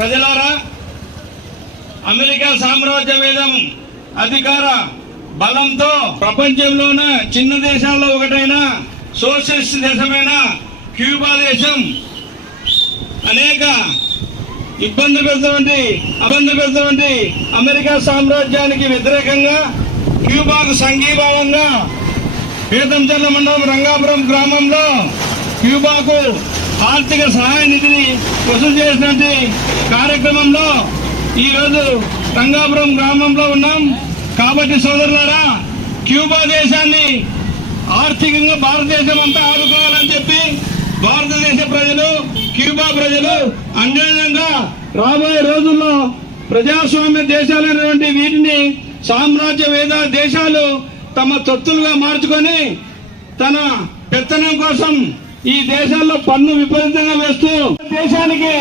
ప్రజలారా అమెరికా సామ్రాజ్యవేదం అధికార బలంతో ప్రపంచంలోన చిన్న దేశాల్లో ఒకటైన సోషలిస్ట్ దేశమైన క్యూబా దేశం అనేక ఇబ్బంది పెడుతుంది ఇబ్బంది పెడుతుంది అమెరికా సామ్రాజ్యానికి వ్యతిరేకంగా క్యూబాకు సంఘీభావంగా పీతంచర్ల మండలం రంగాపురం గ్రామంలో క్యూబాకు ఆర్థిక సహాయ నిధిని వసూలు చేసినటువంటి గ్రామంలో ఈరోజు రంగాపురం గ్రామంలో ఉన్నాం. కాబట్టి సోదరులారా క్యూబా దేశాన్ని ఆర్థికంగా భారతదేశం అంతా ఆదుకోవాలని చెప్పి భారతదేశ ప్రజలు క్యూబా ప్రజలు అన్యాయంగా రాబోయే రోజుల్లో ప్రజాస్వామ్య దేశాలైనటువంటి వీటిని సామ్రాజ్యవేద దేశాలు తమ తొత్తులుగా మార్చుకొని తన పెత్తనం కోసం ఈ దేశాల్లో పన్ను విపరీతంగా వేస్తూ దేశానికి